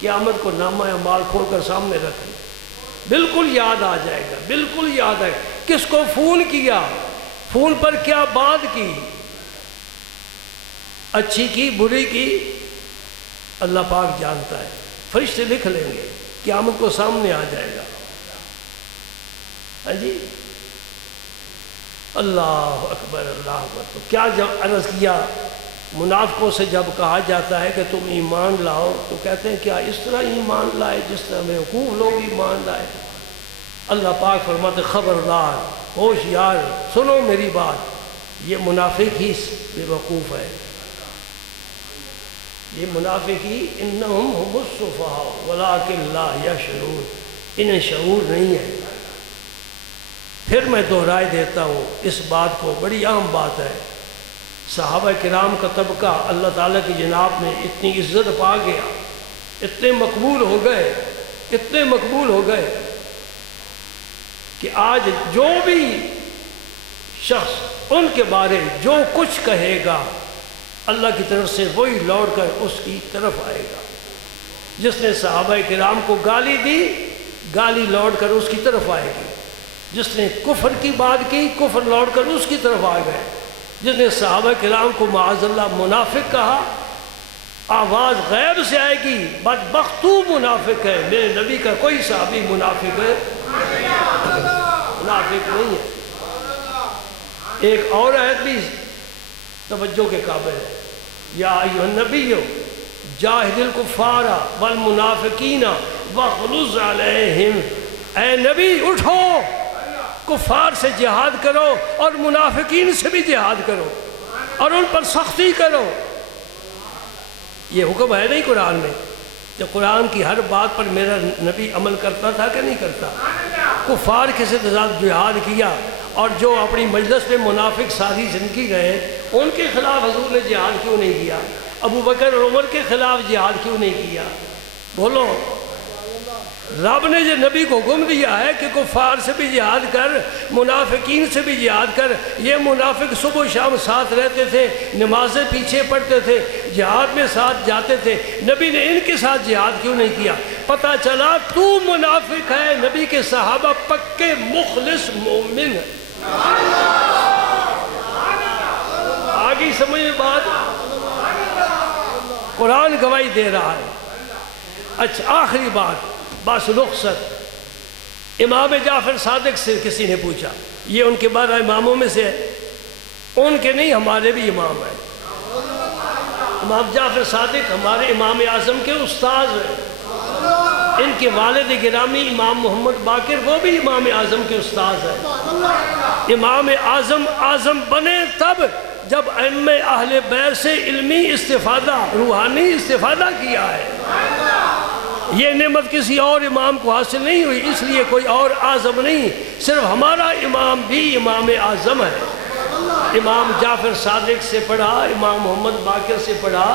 قیامت کو نامہ اعمال کھول کر سامنے رکھ لیا، بالکل یاد آ جائے گا، بالکل یاد آئے گا کس کو فون کیا، فون پر کیا بات کی، اچھی کی بری کی، اللہ پاک جانتا ہے، فرشتے لکھ لیں گے، قیامت کو سامنے آ جائے گا۔ ہاں جی، اللہ اکبر اللہ اکبر۔ تو کیا جب عرض کیا، منافقوں سے جب کہا جاتا ہے کہ تم ایمان لاؤ تو کہتے ہیں کیا اس طرح ایمان لائے جس طرح بیوقوف لوگ ایمان لائے؟ اللہ پاک فرماتے خبردار، ہوشیار، سنو میری بات، یہ منافق ہی بیوقوف ہے، یہ منافق ہی انہم هم السفہاء ولکن لا یشعرون، انہیں شعور نہیں ہے۔ پھر میں دہرائے دیتا ہوں اس بات کو، بڑی عام بات ہے، صحابہ کرام کا طبقہ اللہ تعالیٰ کی جناب میں اتنی عزت پا گیا، اتنے مقبول ہو گئے، اتنے مقبول ہو گئے کہ آج جو بھی شخص ان کے بارے جو کچھ کہے گا اللہ کی طرف سے وہی لوٹ کر اس کی طرف آئے گا۔ جس نے صحابہ کرام کو گالی دی، گالی لوٹ کر اس کی طرف آئے گی۔ جس نے کفر کی بات کی، کفر لوٹ کر اس کی طرف آ گئے۔ جس نے صحابہ کرام کو معاذ اللہ منافق کہا، آواز غیب سے آئے گی بدبخت تو منافق ہے، میرے نبی کا کوئی صحابی منافق ہے؟ منافق نہیں ہے۔ ایک اور آیت بھی توجہ کے قابل ہے، یا ایھا النبی جاہد الکفار والمنافقین واغلظ علیہم، اے نبی اٹھو، کفار سے جہاد کرو اور منافقین سے بھی جہاد کرو اور ان پر سختی کرو۔ یہ حکم ہے نہیں قرآن میں؟ کہ قرآن کی ہر بات پر میرا نبی عمل کرتا تھا کہ نہیں کرتا؟ کفار کے ساتھ جہاد کیا، اور جو اپنی مجلس میں منافق ساری زندگی رہے ان کے خلاف حضور نے جہاد کیوں نہیں کیا؟ ابو بکر اور عمر کے خلاف جہاد کیوں نہیں کیا؟ بولو، رب نے جو نبی کو حکم دیا ہے کہ کفار سے بھی جہاد کر، منافقین سے بھی جہاد کر۔ یہ منافق صبح و شام ساتھ رہتے تھے، نمازیں پیچھے پڑھتے تھے، جہاد میں ساتھ جاتے تھے، نبی نے ان کے ساتھ جہاد کیوں نہیں کیا؟ پتہ چلا تو منافق ہے، نبی کے صحابہ پکے مخلص مومن ہیں۔ آگے سمجھ میں بات، قرآن گواہی دے رہا ہے۔ اچھا آخری بات، بس رخصت، امام جعفر صادق سے کسی نے پوچھا، یہ ان کے 12 اماموں میں سے ہے، ان کے نہیں ہمارے بھی امام ہیں۔ امام جعفر صادق ہمارے امام اعظم کے استاذ ہیں، ان کے والد گرامی امام محمد باقر وہ بھی امام اعظم کے استاذ ہیں۔ امام اعظم بنے تب جب ائمہ اہل بیت سے علمی استفادہ، روحانی استفادہ کیا ہے۔ یہ نعمت کسی اور امام کو حاصل نہیں ہوئی، اس لیے کوئی اور اعظم نہیں، صرف ہمارا امام بھی امام اعظم ہے۔ امام جعفر صادق سے پڑھا، امام محمد باقر سے پڑھا،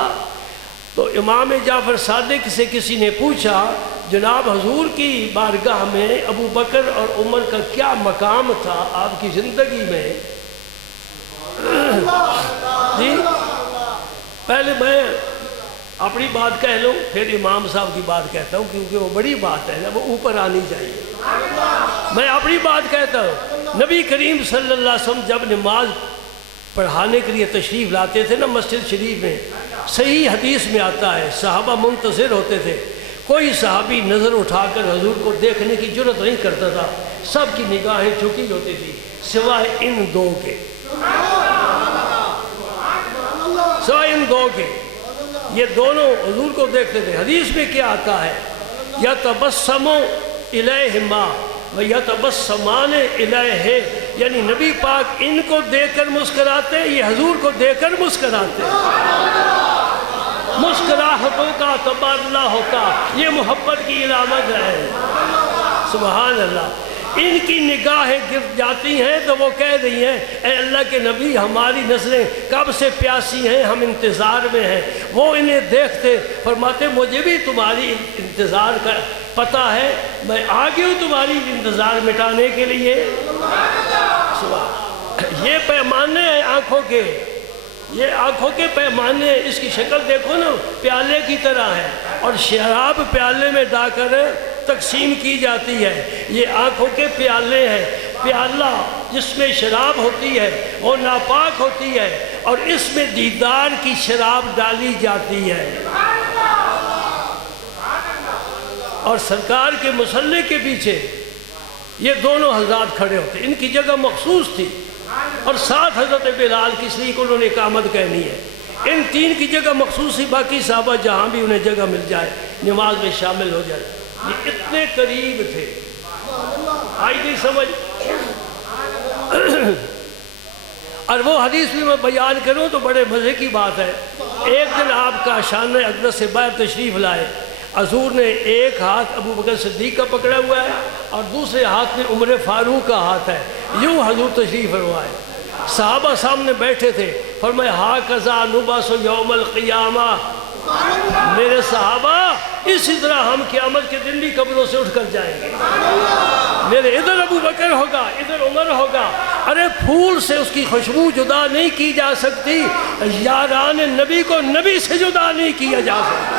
تو امام جعفر صادق سے کسی نے پوچھا جناب حضور کی بارگاہ میں ابو بکر اور عمر کا کیا مقام تھا آپ کی زندگی میں؟ جی پہلے میں اپنی بات کہہ لوں، پھر امام صاحب کی بات کہتا ہوں، کیونکہ وہ بڑی بات ہے نا، وہ اوپر آنی چاہیے۔ میں اپنی بات کہتا ہوں، نبی کریم صلی اللہ علیہ وسلم جب نماز پڑھانے کے لیے تشریف لاتے تھے نا مسجد شریف میں، صحیح حدیث میں آتا ہے صحابہ منتظر ہوتے تھے، کوئی صحابی نظر اٹھا کر حضور کو دیکھنے کی جرت نہیں کرتا تھا، سب کی نگاہیں جھکی ہوتی تھی سوائے ان دو کے، سوائے ان دو کے۔ یہ دونوں حضور کو دیکھتے تھے۔ حدیث میں کیا آتا ہے؟ یتبسم الیہما و یتبسمان الیہ، یعنی نبی پاک ان کو دیکھ کر مسکراتے، یہ حضور کو دیکھ کر مسکراتے، مسکراہٹوں کا تبادلہ ہوتا، یہ محبت کی علامت ہے۔ سبحان اللہ۔ ان کی نگاہیں گر جاتی ہیں تو وہ کہہ رہی ہیں اے اللہ کے نبی ہماری نسلیں کب سے پیاسی ہیں، ہم انتظار میں ہیں۔ وہ انہیں دیکھتے فرماتے مجھے بھی تمہاری انتظار کا پتہ ہے، میں آ گئی ہوں تمہاری انتظار مٹانے کے لیے۔ یہ پیمانے ہیں آنکھوں کے، یہ آنکھوں کے پیمانے، اس کی شکل دیکھو نا پیالے کی طرح ہے، اور شراب پیالے میں ڈال کر تقسیم کی جاتی ہے۔ یہ آنکھوں کے پیالے ہیں، پیالہ جس میں شراب ہوتی ہے وہ ناپاک ہوتی ہے، اور اس میں دیدار کی شراب ڈالی جاتی ہے۔ اور سرکار کے مصلی کے پیچھے یہ دونوں حضرات کھڑے ہوتے، ان کی جگہ مخصوص تھی، اور ساتھ حضرت بلال کی، اس لیے کہ انہوں نے اقامت کہنی ہے۔ ان تین کی جگہ مخصوص تھی، باقی صحابہ جہاں بھی انہیں جگہ مل جائے نماز میں شامل ہو جائے۔ یہ اتنے قریب تھے، آئی نہیں سمجھ؟ اور وہ حدیث بھی میں بیان کروں تو بڑے مزے کی بات ہے۔ ایک دن آپ کا شان اقدس سے باہر تشریف لائے، حضور نے ایک ہاتھ ابو بکر صدیق کا پکڑا ہوا ہے اور دوسرے ہاتھ میں عمر فاروق کا ہاتھ ہے، یوں حضور تشریف فرمائے۔ صحابہ سامنے بیٹھے تھے، فرمایا ہاکذا نبعث یوم القیامہ، میرے صحابہ اسی طرح ہم قیامت کے دن بھی قبروں سے اٹھ کر جائیں گے۔ میرے ادھر ابو بکر ہوگا، ادھر عمر ہوگا۔ ارے پھول سے اس کی خوشبو جدا نہیں کی جا سکتی، یاران نبی کو نبی سے جدا نہیں کیا جا سکتا۔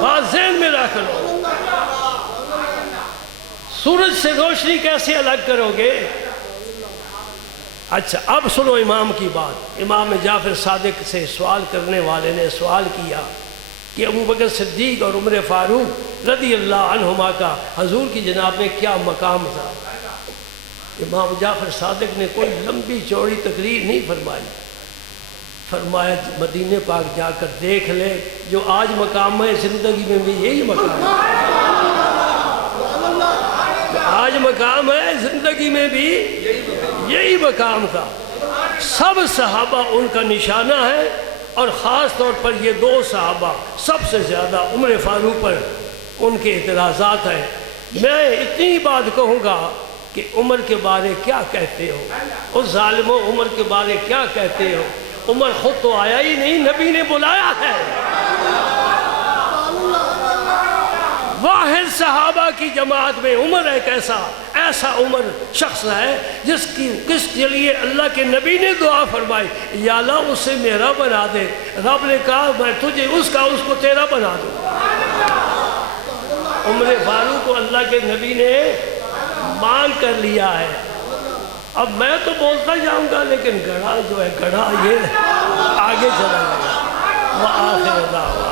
بات ذہن میں رکھ لو۔ سورج سے روشنی کیسے الگ کرو گے؟ اچھا اب سنو امام کی بات۔ امام جعفر صادق سے سوال کرنے والے نے سوال کیا کہ ابو بکر صدیق اور عمر فاروق رضی اللہ عنہما کا حضور کی جناب میں کیا مقام تھا؟ امام جعفر صادق نے کوئی لمبی چوڑی تقریر نہیں فرمائی، فرمایا مدینے پاک جا کر دیکھ لے، جو آج مقام ہے زندگی میں بھی یہی مقام ہے، آج مقام ہے زندگی میں بھی یہی مقام تھا۔ سب صحابہ ان کا نشانہ ہے، اور خاص طور پر یہ دو صحابہ سب سے زیادہ عمر فاروق پر ان کے اعتراضات ہیں۔ میں اتنی بات کہوں گا کہ عمر کے بارے کیا کہتے ہو، اس ظالموں عمر کے بارے کیا کہتے ہو؟ عمر خود تو آیا ہی نہیں، نبی نے بلایا ہے۔ واحد صحابہ کی جماعت میں عمر ایک ایسا عمر شخص ہے جس کے لیے اللہ کے نبی نے دعا فرمائی، یا اللہ اسے میرا بنا دے۔ رب نے کہا میں تجھے اس کو تیرا بنا دوں۔ عمر فاروق کو اللہ کے نبی نے مانگ کر لیا ہے۔ اب میں تو بولتا جاؤں گا، لیکن گڑھا جو ہے گڑھا یہ آگے چلا گیا۔ وآخر دعوانا